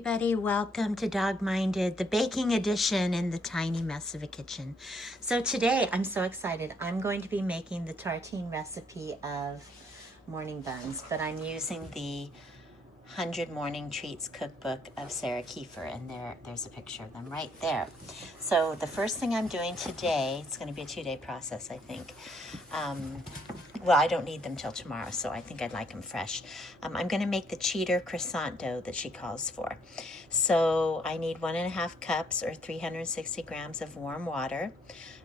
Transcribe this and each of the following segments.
everybody, welcome to Dog Minded, the baking edition in the tiny mess of a kitchen. So today I'm so excited. I'm going to be making the tartine recipe of morning buns, but I'm using the 100 Morning Treats cookbook of Sarah Keiffer, and there's a picture of them right there. So the first thing I'm doing today, it's going to be a 2-day process, I think. Well, I don't need them till tomorrow, so I think I'd like them fresh. I'm going to make the cheater croissant dough that she calls for. So I need 1.5 cups or 360 grams of warm water,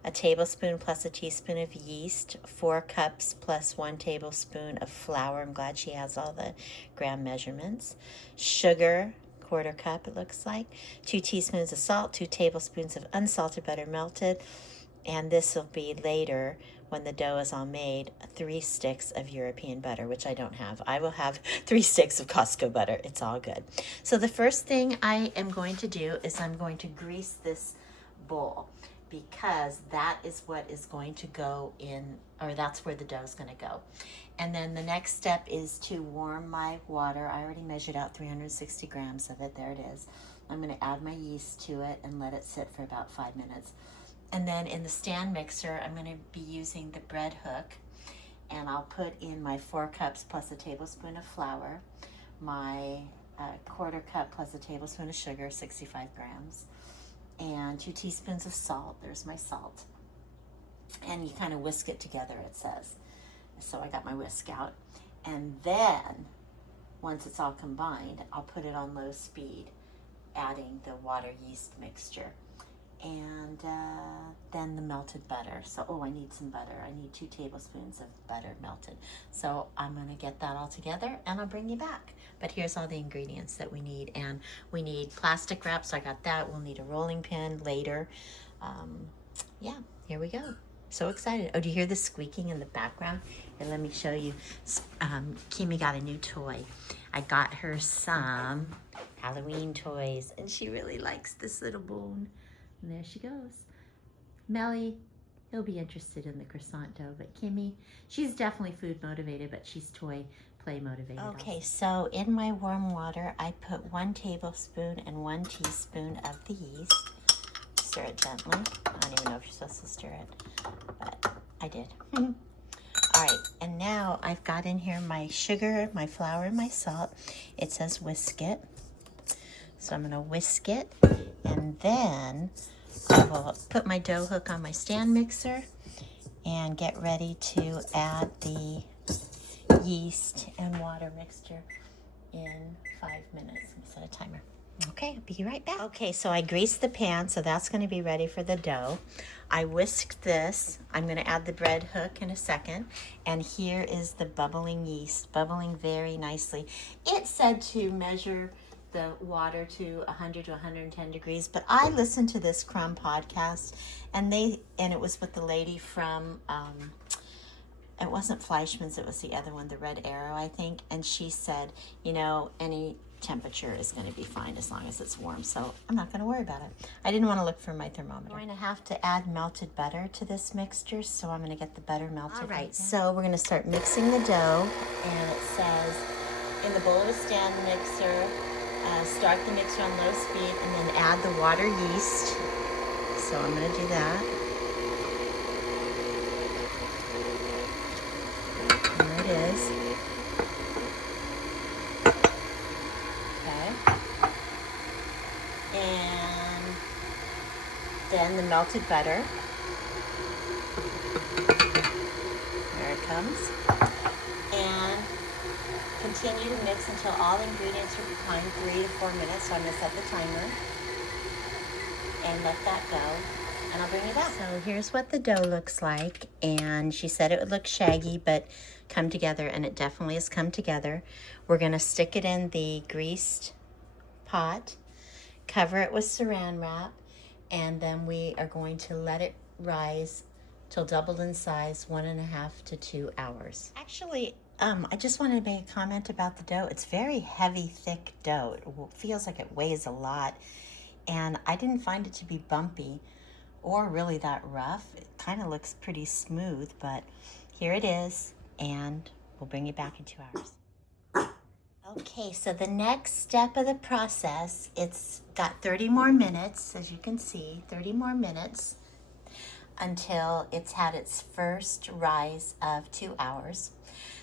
a tablespoon plus a teaspoon of yeast, 4 cups plus 1 tablespoon of flour. I'm glad she has all the gram measurements. Sugar, 1/4 cup it looks like. 2 teaspoons of salt, 2 tablespoons of unsalted butter melted. And this will be later when the dough is all made, 3 sticks of European butter, which I don't have. I will have 3 sticks of Costco butter. It's all good. So the first thing I am going to do is I'm going to grease this bowl, because that is what is going to go in, or that's where the dough is going to go. And then the next step is to warm my water. I already measured out 360 grams of it. There it is. I'm going to add my yeast to it and let it sit for about 5 minutes. And then in the stand mixer, I'm going to be using the bread hook, and I'll put in my 4 cups plus a tablespoon of flour, my 1/4 cup plus a tablespoon of sugar, 65 grams, and 2 teaspoons of salt. There's my salt. And you kind of whisk it together, it says. So I got my whisk out. And then, once it's all combined, I'll put it on low speed, adding the water yeast mixture. And then the melted butter. So, I need some butter. I need 2 tablespoons of butter melted. So I'm going to get that all together and I'll bring you back. But here's all the ingredients that we need. And we need plastic wrap, so I got that. We'll need a rolling pin later. Yeah, here we go. So excited. Oh, do you hear the squeaking in the background? And let me show you. Kimi got a new toy. I got her some Halloween toys, and she really likes this little bone. And there she goes. Melly, he'll be interested in the croissant dough, but Kimmy, she's definitely food motivated, but she's toy play motivated. Okay, so in my warm water, I put 1 tablespoon and 1 teaspoon of the yeast. Stir it gently. I don't even know if you're supposed to stir it, but I did. All right, and now I've got in here my sugar, my flour, and my salt. It says whisk it. So I'm gonna whisk it, and then I will put my dough hook on my stand mixer and get ready to add the yeast and water mixture in 5 minutes. Let me set a timer. Okay, I'll be right back. Okay, so I greased the pan, so that's going to be ready for the dough. I whisked this. I'm going to add the bread hook in a second. And here is the bubbling yeast, bubbling very nicely. It said to measure the water to 100 to 110 degrees, but I listened to this Crumb podcast, and it was with the lady from it wasn't Fleischmann's, it was the other one, the Red Arrow, I think, and she said, any temperature is going to be fine as long as it's warm, so I'm not going to worry about it. I didn't want to look for my thermometer. I'm going to have to add melted butter to this mixture, so I'm going to get the butter melted. All right, so we're going to start mixing the dough, and it says in the bowl of a stand mixer, start the mixer on low speed and then add the water yeast. So I'm going to do that. There it is. Okay. And then the melted butter. There it comes. And continue to mix until all ingredients are combined, 3 to 4 minutes. So I'm going to set the timer and let that go, and I'll bring you back. So here's what the dough looks like, and she said it would look shaggy but come together, and it definitely has come together. We're going to stick it in the greased pot, cover it with saran wrap, and then we are going to let it rise till doubled in size, 1.5 to 2 hours. Actually, I just wanted to make a comment about the dough. It's very heavy, thick dough. It feels like it weighs a lot, and I didn't find it to be bumpy or really that rough. It kind of looks pretty smooth, but here it is, and we'll bring you back in 2 hours. Okay, so the next step of the process, it's got 30 more minutes, as you can see, 30 more minutes until it's had its first rise of 2 hours.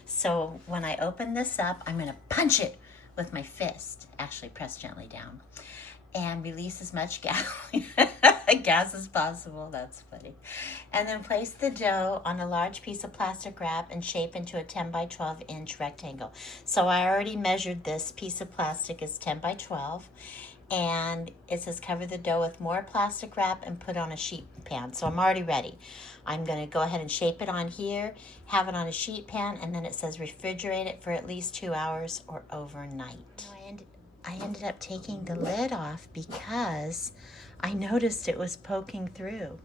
So when I open this up, I'm gonna punch it with my fist, actually press gently down, and release as much gas as possible. That's funny. And then place the dough on a large piece of plastic wrap and shape into a 10 by 12 inch rectangle. So I already measured this piece of plastic is 10 by 12, and it says cover the dough with more plastic wrap and put on a sheet pan. So I'm already ready. I'm gonna go ahead and shape it on here, have it on a sheet pan, and then it says refrigerate it for at least 2 hours or overnight. I ended up taking the lid off because I noticed it was poking through.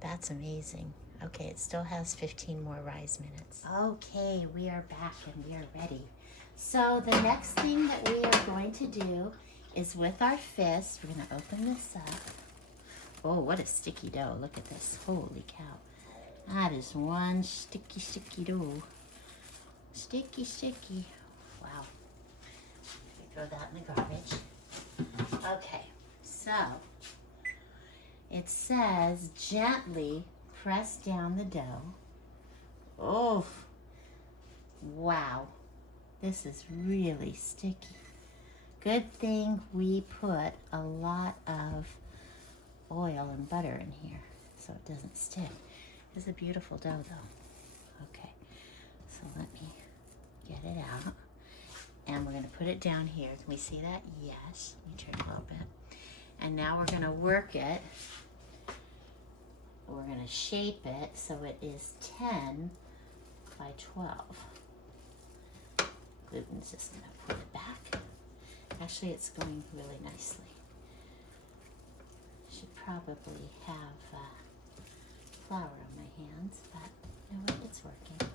That's amazing. Okay, it still has 15 more rise minutes. Okay, we are back and we are ready. So the next thing that we are going to do is with our fist, we're gonna open this up. Oh, what a sticky dough. Look at this. Holy cow. That is one sticky dough. Sticky. Wow. Throw that in the garbage. Okay, so it says gently press down the dough. Oh, wow. This is really sticky. Good thing we put a lot of oil and butter in here so it doesn't stick. It's a beautiful dough though. Okay, so let me get it out. And we're gonna put it down here. Can we see that? Yes. Let me turn a little bit. And now we're gonna work it. We're gonna shape it so it is 10 by 12. Gluten's just gonna put it back. Actually, it's going really nicely. Should probably have flour on my hands, but you know what? It's working.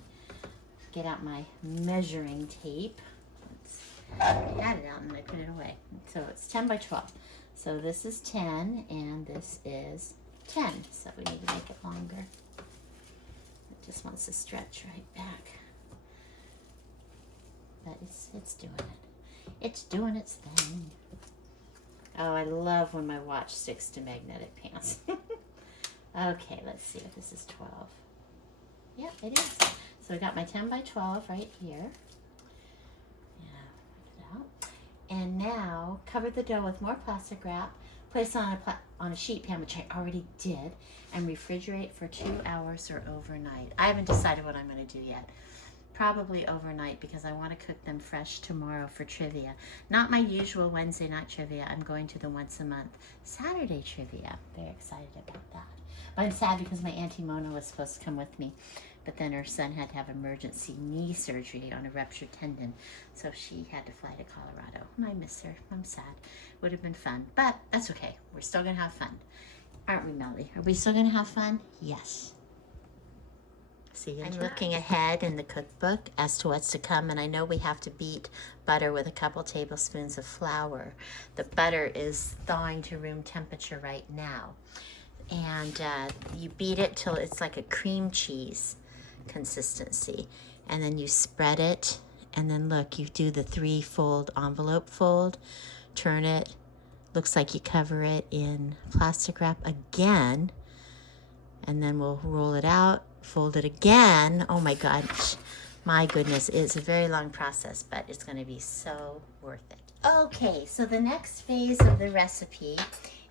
Get out my measuring tape. I had it out and then I put it away. So it's 10 by 12. So this is 10 and this is 10. So we need to make it longer. It just wants to stretch right back. But it's doing it. It's doing its thing. Oh, I love when my watch sticks to magnetic pants. Okay, let's see if this is 12. Yep, it is. So I got my 10 by 12 right here. And now cover the dough with more plastic wrap, place on a sheet pan, which I already did, and refrigerate for 2 hours or overnight. I haven't decided what I'm going to do yet. Probably overnight because I want to cook them fresh tomorrow for trivia. Not my usual Wednesday night trivia. I'm going to the once a month Saturday trivia. Very excited about that. But I'm sad because my Auntie Mona was supposed to come with me. But then her son had to have emergency knee surgery on a ruptured tendon. So she had to fly to Colorado. And I miss her. I'm sad. Would have been fun. But that's okay. We're still going to have fun. Aren't we, Melly? Are we still going to have fun? Yes. See, I'm looking ahead in the cookbook as to what's to come. And I know we have to beat butter with a couple tablespoons of flour. The butter is thawing to room temperature right now. And you beat it till it's like a cream cheese consistency, and then you spread it, and then look, you do the 3-fold envelope fold, turn it, looks like you cover it in plastic wrap again, and then we'll roll it out, fold it again. Oh my gosh, my goodness, it's a very long process, but it's going to be so worth it. Okay, so the next phase of the recipe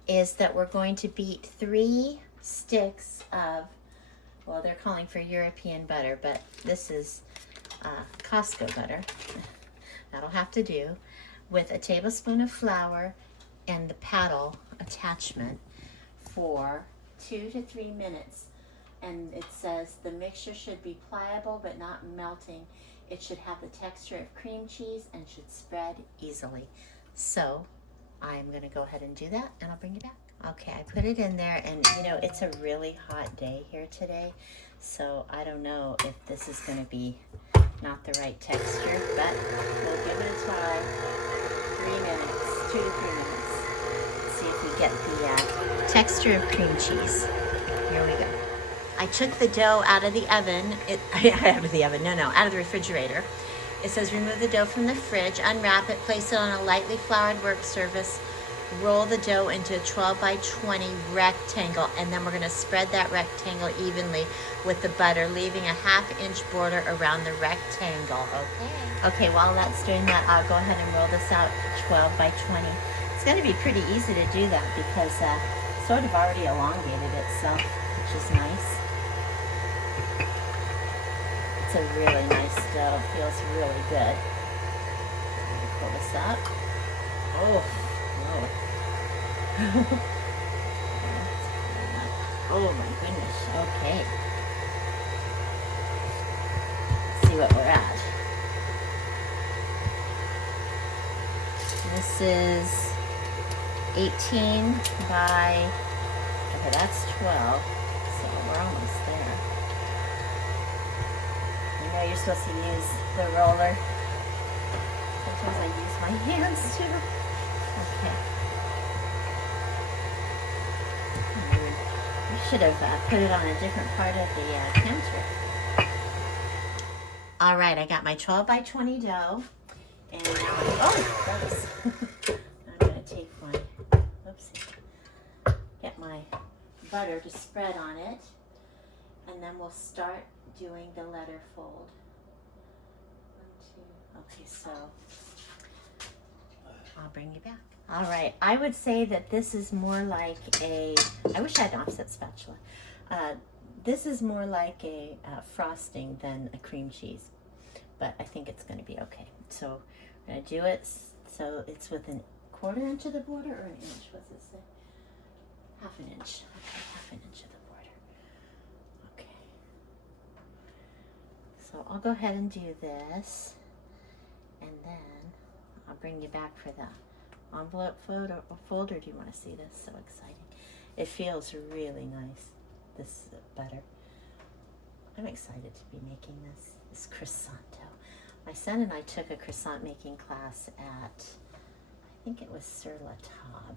is that we're going to beat 3 sticks of, well, they're calling for European butter, but this is Costco butter. That'll have to do, with a tablespoon of flour and the paddle attachment for 2 to 3 minutes. And it says the mixture should be pliable but not melting. It should have the texture of cream cheese and should spread easily. So I'm going to go ahead and do that, and I'll bring you back. Okay, I put it in there, and you know, it's a really hot day here today, so I don't know if this is going to be not the right texture, but we'll give it a try. 3 minutes, 2 to 3 minutes. Let's see if we get the texture of cream cheese. Here we go. I took the dough out of the oven, out of the refrigerator, It says remove the dough from the fridge, unwrap it, place it on a lightly floured work surface, roll the dough into a 12 by 20 rectangle, and then we're going to spread that rectangle evenly with the butter, leaving a 1/2 inch border around the rectangle. Okay, while that's doing that, I'll go ahead and roll this out 12 by 20. It's going to be pretty easy to do that because it's sort of already elongated itself, which is nice. It's a really nice dough. It feels really good. Let me pull this up. Oh, no. Oh my goodness. Okay. Let's see what we're at. This is 18 by, okay, that's 12. So we're almost there. You know you're supposed to use the roller. Sometimes I use my hands too. Okay. I should have put it on a different part of the counter. All right, I got my 12 by 20 dough. And now I'm going to take my, get my butter to spread on it. And then we'll start doing the letter fold. 1, 2, okay, so I'll bring you back. All right, I would say that this is more like a, I wish I had an offset spatula. This is more like a frosting than a cream cheese, but I think it's going to be okay. So we're going to do it so it's within 1/4 inch of the border or 1 inch. What's it say? 1/2 inch. Okay, 1/2 inch of the border. Okay. So I'll go ahead and do this, and then I'll bring you back for the envelope folder. Do you want to see this? So exciting. It feels really nice, this butter. I'm excited to be making this croissant dough. My son and I took a croissant making class at, I think it was Sur La Table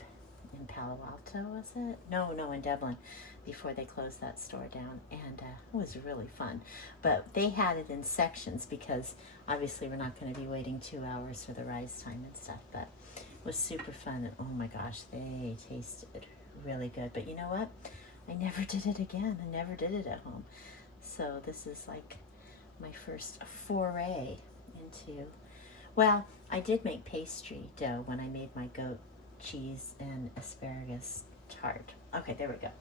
in Palo Alto, was it? No, in Dublin, before they closed that store down, and it was really fun. But they had it in sections because obviously we're not going to be waiting 2 hours for the rise time and stuff, but it was super fun, and oh my gosh, they tasted really good. But you know what? I never did it again. I never did it at home. So this is like my first foray into, well, I did make pastry dough when I made my goat cheese and asparagus tart. Okay, there we go.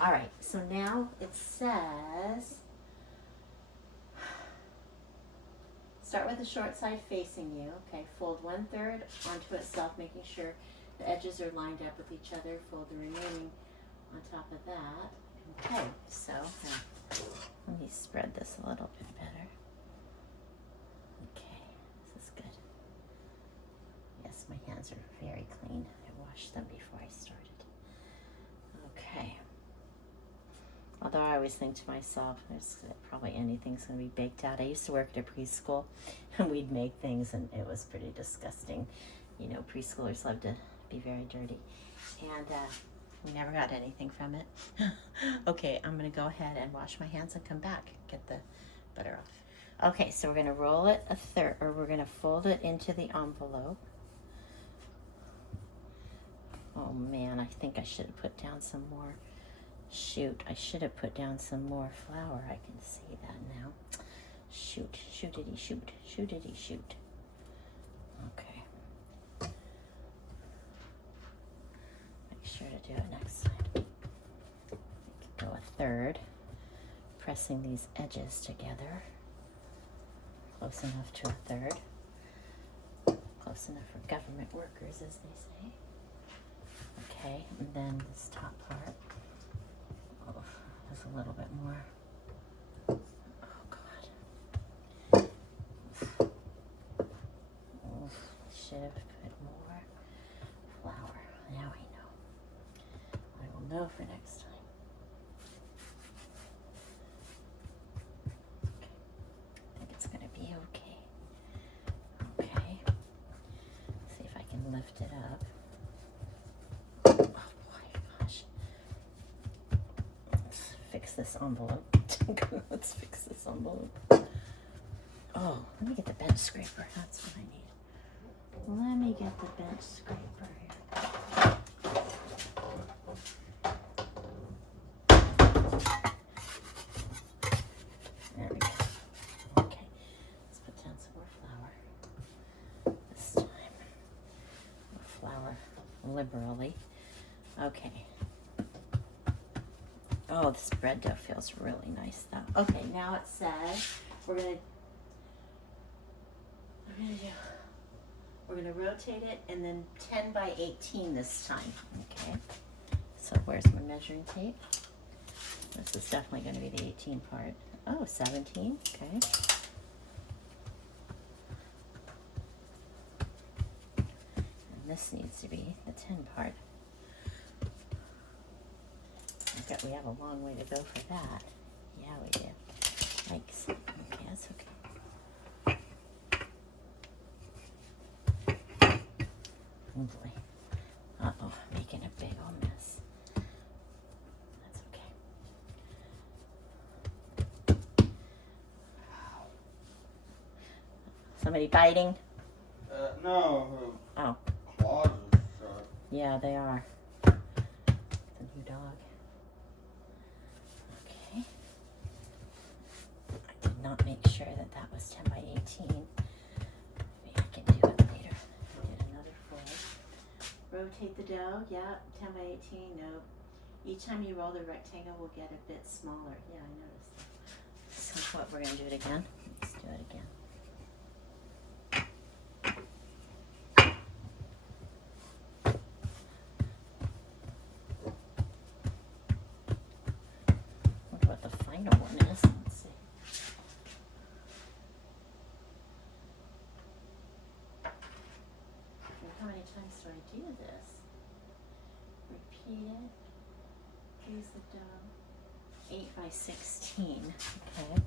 All right, so now it says, start with the short side facing you. Okay, fold 1/3 onto itself, making sure the edges are lined up with each other. Fold the remaining on top of that. Okay, so let me spread this a little bit better. Okay, this is good. Yes, my hands are very clean. I washed them before I started. Okay. Although I always think to myself, there's probably anything's going to be baked out. I used to work at a preschool, and we'd make things, and it was pretty disgusting. You know, preschoolers love to be very dirty. And we never got anything from it. Okay, I'm going to go ahead and wash my hands and come back, get the butter off. Okay, so we're going to roll it 1/3, or we're going to fold it into the envelope. Oh man, I think I should have put down some more. Shoot, I should have put down some more flour. I can see that now. Shoot, shootity shoot, shootity shoot. Okay. Make sure to do it next time. Go 1/3, pressing these edges together. Close enough to 1/3. Close enough for government workers, as they say. Okay, and then this top part. Oh, there's a little bit more. Oh God. Oh, should have put more flour. Now I know. I will know for next time. Okay. I think it's gonna be okay. Okay. See if I can lift it up. Fix this envelope. Let's fix this envelope. Oh, Let me get the bench scraper. That's what I need. Let me get the bench scraper here. There we go. Okay. Let's put down some more flour. This time. We'll flour liberally. Okay. Oh, this bread dough feels really nice though. Okay, now it says we're gonna rotate it and then 10 by 18 this time. Okay. So where's my measuring tape? This is definitely gonna be the 18 part. Oh, 17, okay. And this needs to be the 10 part. I bet we have a long way to go for that. Yeah, we do. Yikes. Okay, that's okay. Oh boy. Uh-oh, making a big old mess. That's okay. Somebody biting? No. Oh. Claws are shut. Yeah, they are. It's a new dog. Okay. I did not make sure that that was 10 by 18. Maybe I can do it later. Get another fold. Rotate the dough. Yeah, 10 by 18. Nope. Each time you roll the rectangle will get a bit smaller. Yeah, I noticed that. So what, we're going to do it again? Let's do it again. Wonder what the final one is. Let's see. And how many times do I do this? Repeat it. Use the dough. 8 by 16. Okay.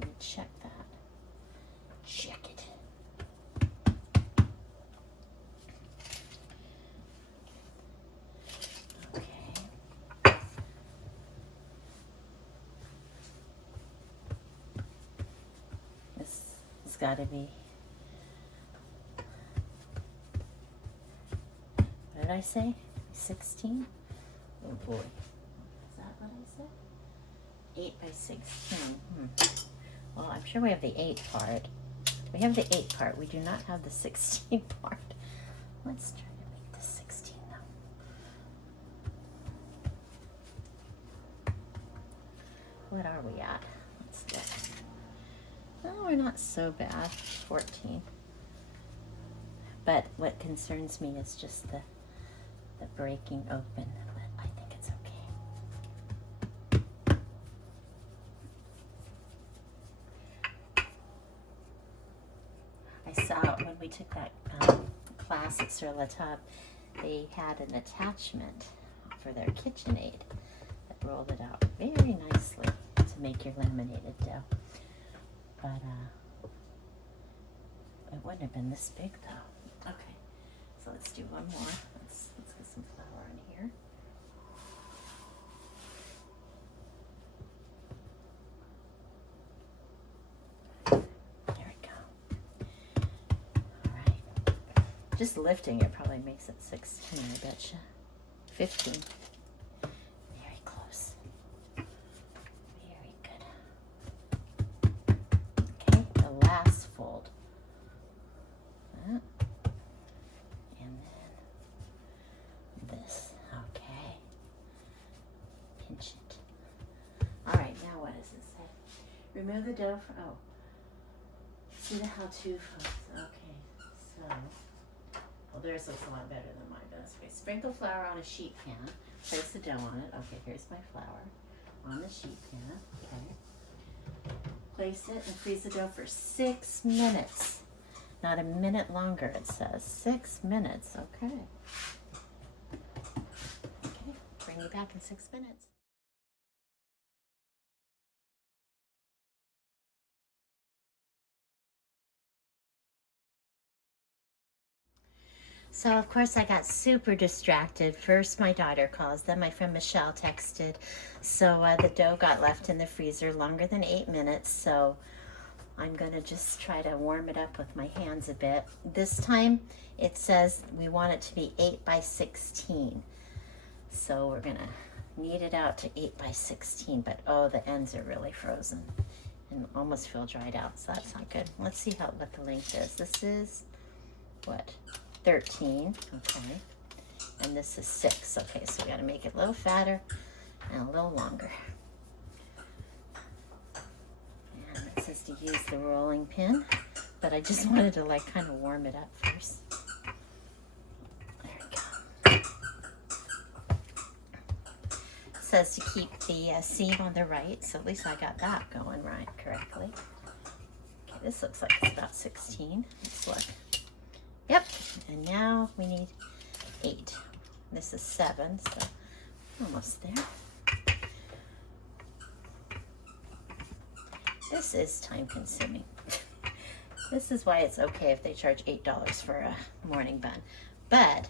Let me check that. Check it. Okay. This has got to be. What did I say? 16? Oh boy. Is that what I said? 8 by 16. Well, I'm sure we have the 8 part. We have the 8 part. We do not have the 16 part. Let's try to make the 16 now. What are we at? Let's look. Oh, we're not so bad. 14. But what concerns me is just the breaking open. But I think it's okay. I saw when we took that class at Sur La Table, they had an attachment for their KitchenAid that rolled it out very nicely to make your laminated dough. But it wouldn't have been this big though. Okay, so let's do one more. Let's get some flour in here. There we go. All right. Just lifting it probably makes it 16, I betcha. 15. Very close. Very good. Okay, the last fold. That. And then this. Okay. Pinch it. All right, now what does it say? Remove the dough from, oh. See the how-to from, okay, so. Well, theirs looks a lot better than mine does. Okay, sprinkle flour on a sheet pan. Place the dough on it. Okay, here's my flour on the sheet pan. Okay. Place it and freeze the dough for 6 minutes. Not a minute longer, it says. 6 minutes. Okay. Okay, bring you back in 6 minutes. So, of course, I got super distracted. First, my daughter calls, then my friend Michelle texted. So, the dough got left in the freezer longer than 8 minutes. So, I'm going to just try to warm it up with my hands a bit. This time, it says we want it to be 8 by 16. So, we're going to knead it out to 8 by 16. But, oh, the ends are really frozen and almost feel dried out. So, that's not good. Let's see what the length is. This is, what? 13, okay, and this is 6, okay, so we got to make it a little fatter and a little longer. And it says to use the rolling pin, but I just wanted to like kind of warm it up first. There we go. It says to keep the seam on the right, so at least I got that going right correctly. Okay, this looks like it's about 16. Let's look. Yep, and now we need 8. This is 7, so almost there. This is time consuming. This is why it's okay if they charge $8 for a morning bun. But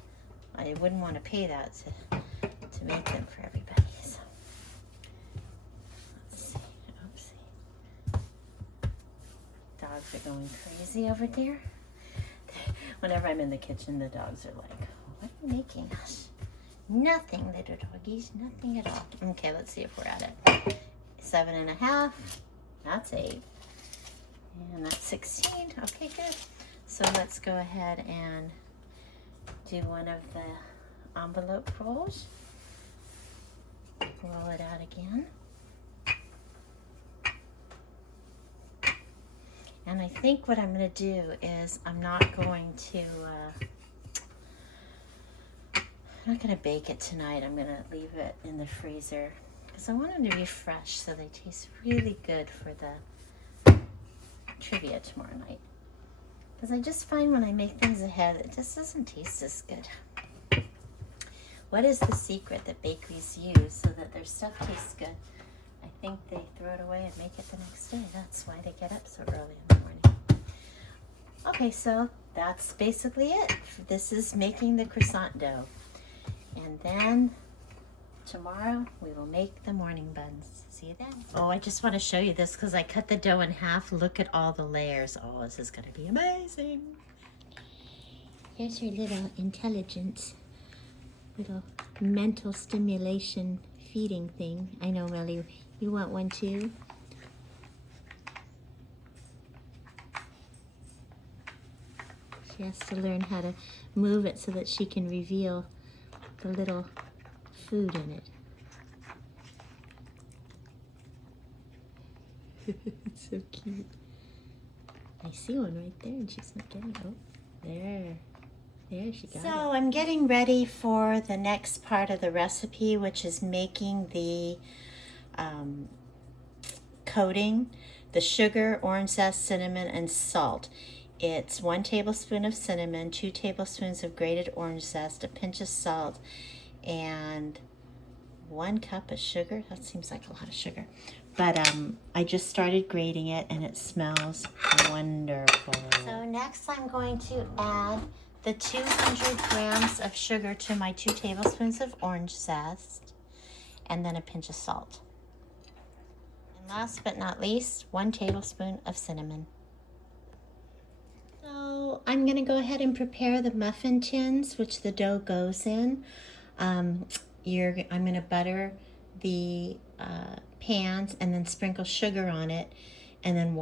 I wouldn't want to pay that to make them for everybody. So let's see. Oopsie. Dogs are going crazy over there. Whenever I'm in the kitchen, the dogs are like, what are you making us? Nothing, little doggies, nothing at all. Okay, let's see if we're at it. 7.5, that's 8. And that's 16, okay, good. So let's go ahead and do one of the envelope rolls. Roll it out again. And I think what I'm going to do is I'm not going to bake it tonight. I'm going to leave it in the freezer because I want them to be fresh so they taste really good for the trivia tomorrow night. Because I just find when I make things ahead, it just doesn't taste as good. What is the secret that bakeries use so that their stuff tastes good? I think they throw it away and make it the next day. That's why they get up so early in the morning. Okay, so that's basically it. This is making the croissant dough. And then tomorrow we will make the morning buns. See you then. Oh, I just want to show you this because I cut the dough in half. Look at all the layers. Oh, this is going to be amazing. Here's your little intelligence, little mental stimulation feeding thing. I know, Melly, you want one too? She has to learn how to move it so that she can reveal the little food in it. It's so cute. I see one right there and she's not getting it. Oh, there. There she got it. So I'm getting ready for the next part of the recipe, which is making the coating, the sugar, orange zest, cinnamon, and salt. It's 1 tablespoon of cinnamon, 2 tablespoons of grated orange zest, a pinch of salt, and 1 cup of sugar. That seems like a lot of sugar. But I just started grating it and it smells wonderful. So next I'm going to add the 200 grams of sugar to my 2 tablespoons of orange zest and then a pinch of salt. And last but not least, 1 tablespoon of cinnamon. So I'm going to go ahead and prepare the muffin tins, which the dough goes in. I'm going to butter the pans and then sprinkle sugar on it and then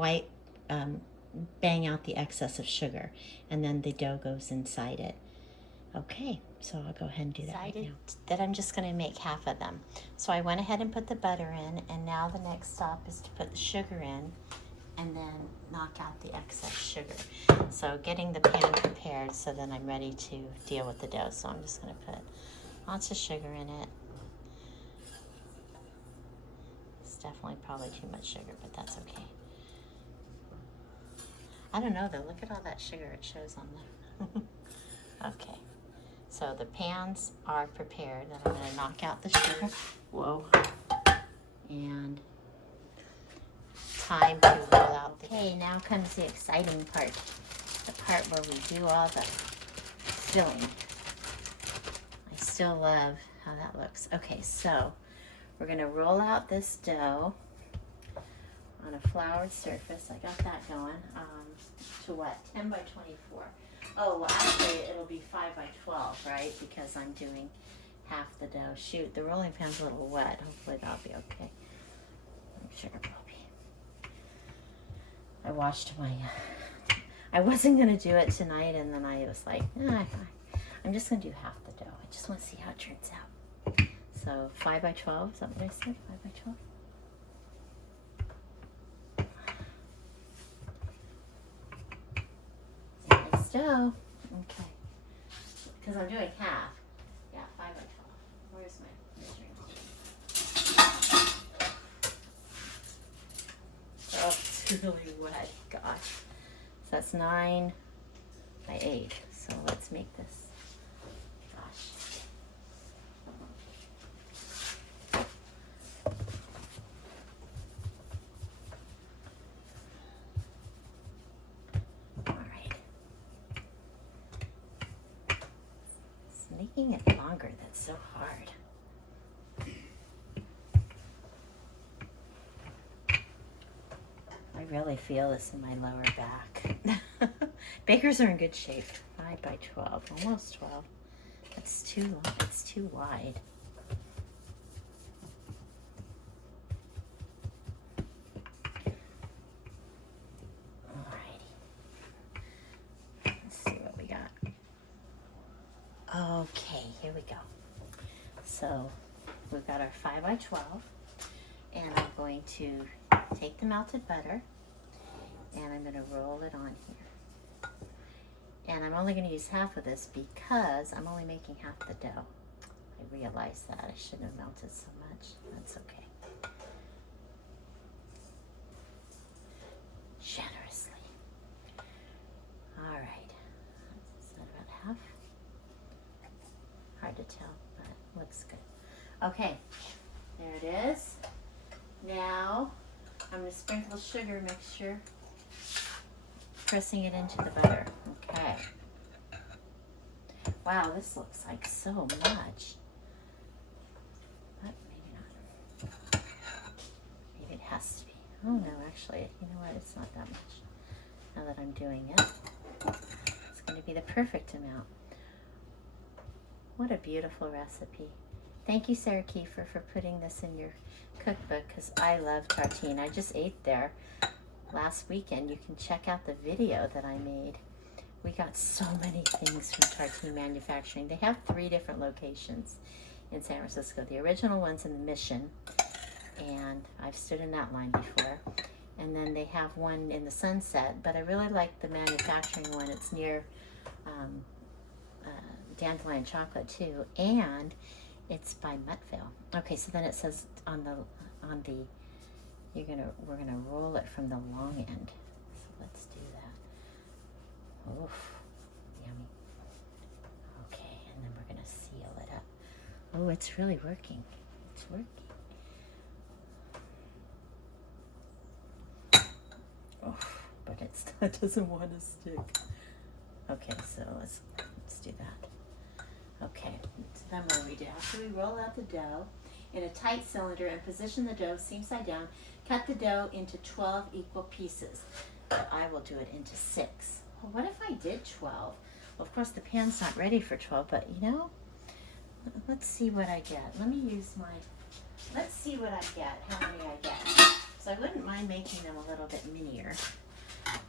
bang out the excess of sugar, and then the dough goes inside it. Okay, so I'll go ahead and do that right now. That I'm just going to make half of them. So I went ahead and put the butter in, and now the next stop is to put the sugar in and then knock out the excess sugar. So getting the pan prepared so then I'm ready to deal with the dough. So I'm just going to put lots of sugar in it. It's definitely probably too much sugar, but that's okay. I don't know though, look at all that sugar it shows on them. Okay, so the pans are prepared and I'm gonna knock out the sugar. Whoa. And time to roll out the... Okay, now comes the exciting part. The part where we do all the filling. I still love how that looks. Okay, so we're gonna roll out this dough on a floured surface. I got that going. To what? 10 by 24. Oh, well, actually, it'll be 5 by 12, right? Because I'm doing half the dough. Shoot, the rolling pin's a little wet. Hopefully that'll be okay. I'm sure it will be. I washed my... I wasn't going to do it tonight, and then I was like, I'm just going to do half the dough. I just want to see how it turns out. So 5 by 12, is that what I said? 5 by 12? Dough. Okay. Because I'm doing half. Yeah, 5 by 12. Where's my measuring tape? Oh, it's really wet. Gosh. So that's 9 by 8. So let's make this. Gosh. Making it longer, that's so hard. I really feel this in my lower back. Bakers are in good shape. 5 by 12, almost 12. That's too long, it's too wide. Alrighty. Let's see what we got. Okay, here we go. So we've got our 5 by 12, and I'm going to take the melted butter, and I'm going to roll it on here. And I'm only going to use half of this because I'm only making half the dough. I realize that. I shouldn't have melted so much. That's okay. Generously. All right. Is that about half? Hard to tell, but it looks good. Okay, there it is. Now, I'm going to sprinkle sugar mixture, pressing it into the butter. Okay. Wow, this looks like so much. But maybe not. Maybe it has to be. Oh no, actually, you know what? It's not that much. Now that I'm doing it, it's going to be the perfect amount. What a beautiful recipe. Thank you, Sarah Keiffer, for putting this in your cookbook, because I love Tartine. I just ate there last weekend. You can check out the video that I made. We got so many things from Tartine Manufacturing. They have 3 different locations in San Francisco. The original one's in the Mission, and I've stood in that line before. And then they have one in the Sunset, but I really like the manufacturing one. It's near Dandelion Chocolate too, and it's by Muttville. Okay, so then it says on the we're gonna roll it from the long end. So let's do that. Oof, yummy. Okay, and then we're gonna seal it up. Oh, it's really working. It's working. Oh, but it doesn't want to stick. Okay, so let's do that. Okay, so then what do? After we roll out the dough in a tight cylinder and position the dough seam side down, cut the dough into 12 equal pieces. But I will do it into 6. Well, what if I did 12? Well, of course the pan's not ready for 12, but you know, let's see what I get. Let me use let's see what I get, how many I get. So I wouldn't mind making them a little bit minier,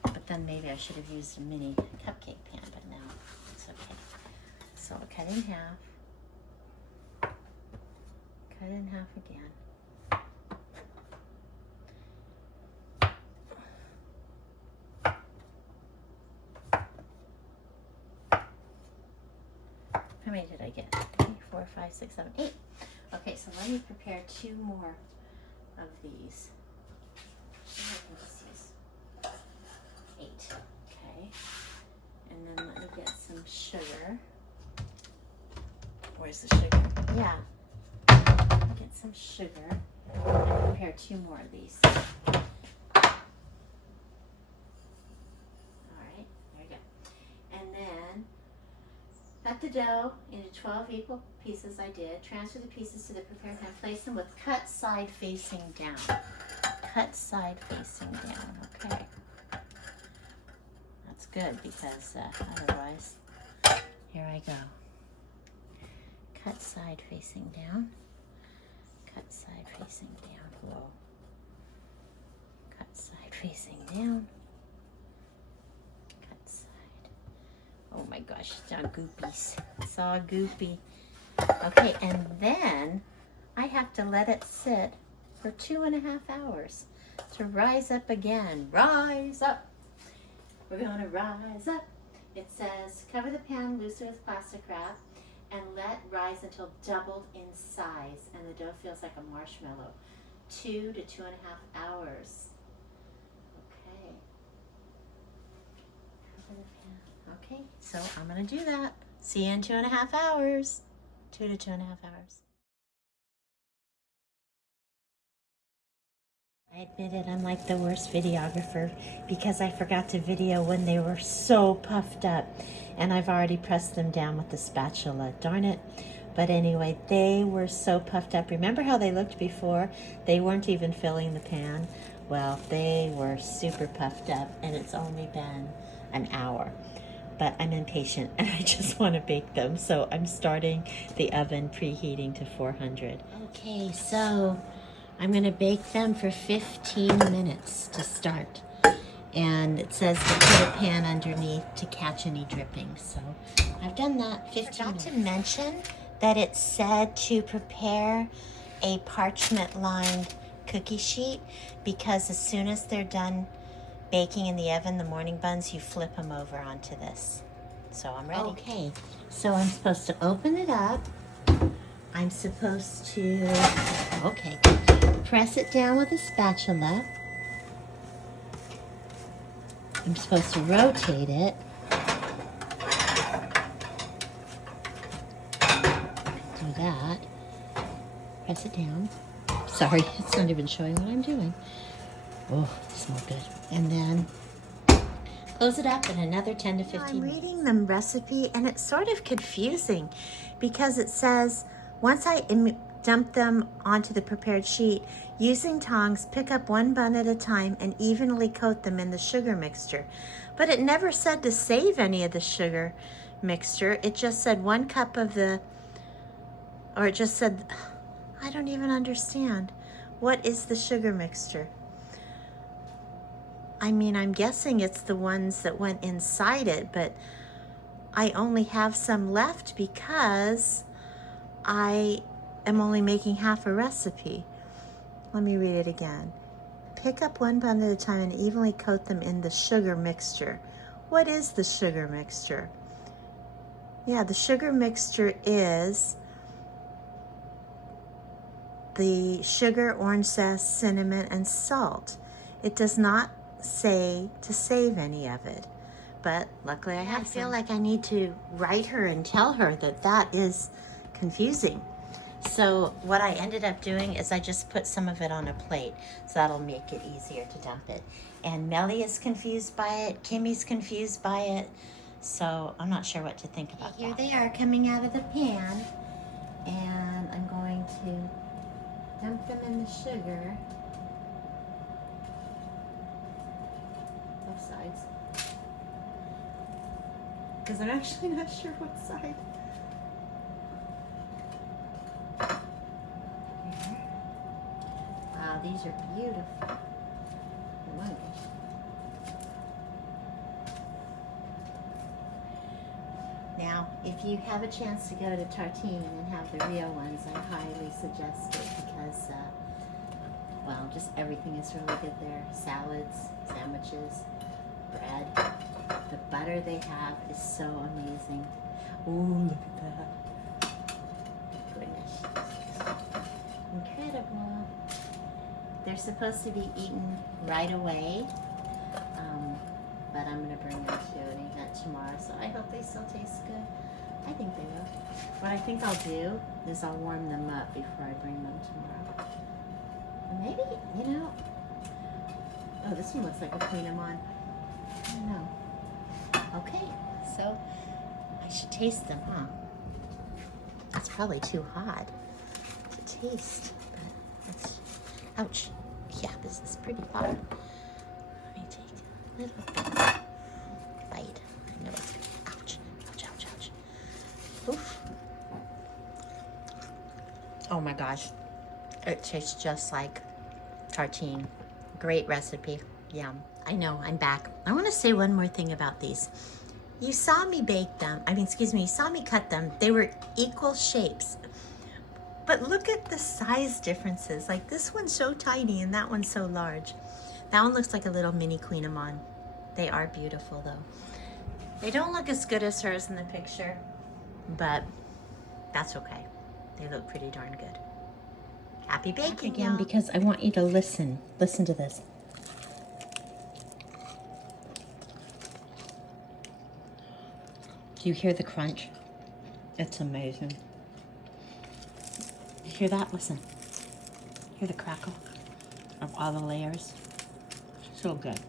but then maybe I should have used a mini cupcake pan, but no, it's okay. So I'll cut in half, cut in half again. How many did I get? 3, 4, 5, 6, 7, 8. Okay, so let me prepare 2 more of these. I can just use 8. Okay. And then let me get some sugar. Where's the sugar? Yeah. Get some sugar. And prepare 2 more of these. Alright, there you go. And then the dough into 12 equal pieces. I did. Transfer the pieces to the prepared pan. Place them with cut side facing down. Cut side facing down. Okay. That's good because otherwise, here I go. Cut side facing down. Cut side facing down. Whoa. Cut side facing down. Cut side. Oh my gosh, it's all goopies. It's all goopy. Okay, and then I have to let it sit for 2.5 hours to rise up again. Rise up. We're gonna rise up. It says cover the pan loosely with plastic wrap and let rise until doubled in size and the dough feels like a marshmallow. 2 to 2.5 hours. Okay. Cover the pan. Okay, so I'm gonna do that. See you in 2.5 hours. 2 to 2.5 hours. I admit it, I'm like the worst videographer because I forgot to video when they were so puffed up and I've already pressed them down with the spatula. Darn it. But anyway, they were so puffed up. Remember how they looked before? They weren't even filling the pan. Well, they were super puffed up and it's only been an hour. But I'm impatient and I just want to bake them. So I'm starting the oven preheating to 400. Okay, so I'm going to bake them for 15 minutes to start. And it says to put a pan underneath to catch any dripping. So I've done that 15 minutes. I forgot to mention that it said to prepare a parchment-lined cookie sheet because as soon as they're done baking in the oven, the morning buns, you flip them over onto this. So I'm ready. Okay, so I'm supposed to open it up. I'm supposed to, okay, press it down with a spatula. I'm supposed to rotate it. Do that. Press it down. Sorry, it's not even showing what I'm doing. Oh, it smells good. And then close it up in another 10 to 15 minutes. I'm reading the recipe and it's sort of confusing because it says once I dump them onto the prepared sheet, using tongs, pick up one bun at a time and evenly coat them in the sugar mixture. But it never said to save any of the sugar mixture. It just said 1 cup of the, or it just said, I don't even understand. What is the sugar mixture? I mean, I'm guessing it's the ones that went inside it, but I only have some left because I am only making half a recipe. Let me read it again. Pick up one bun at a time and evenly coat them in the sugar mixture. What is the sugar mixture? Yeah, the sugar mixture is the sugar, orange zest, cinnamon, and salt. It does not say to save any of it, but luckily I have. I feel like I need to write her and tell her that that is confusing. So what I ended up doing is I just put some of it on a plate, so that'll make it easier to dump it. And Melly is confused by it, Kimmy's confused by it, so I'm not sure what to think about that. Here they are coming out of the pan, and I'm going to dump them in the sugar. Both sides. Because I'm actually not sure what side. Wow, these are beautiful. Humongous. Now, if you have a chance to go to Tartine and have the real ones, I highly suggest it because, well, just everything is really good there. Salads, sandwiches, bread. The butter they have is so amazing. Ooh, look at that. Goodness. Incredible. They're supposed to be eaten right away, but I'm going to bring them to an event tomorrow, so I hope they still taste good. I think they will. What I think I'll do is I'll warm them up before I bring them tomorrow. And maybe, you know, oh, this one looks like a Queen Amon. I don't know. Okay, so I should taste them, huh? It's probably too hot to taste, but it's, ouch. Yeah, this is pretty hot. Let me take a little bit of bite. I know it's, ouch, ouch, ouch, ouch. Oof. Oh my gosh. It tastes just like tartine. Great recipe. Yum. I know, I'm back. I want to say one more thing about these. You saw me bake them. You saw me cut them. They were equal shapes. But look at the size differences. Like this one's so tiny and that one's so large. That one looks like a little mini Queen Amman. They are beautiful though. They don't look as good as hers in the picture, but that's okay. They look pretty darn good. Happy baking again, because I want you to listen. Listen to this. Do you hear the crunch? It's amazing. You hear that? Listen. Hear the crackle of all the layers? So good.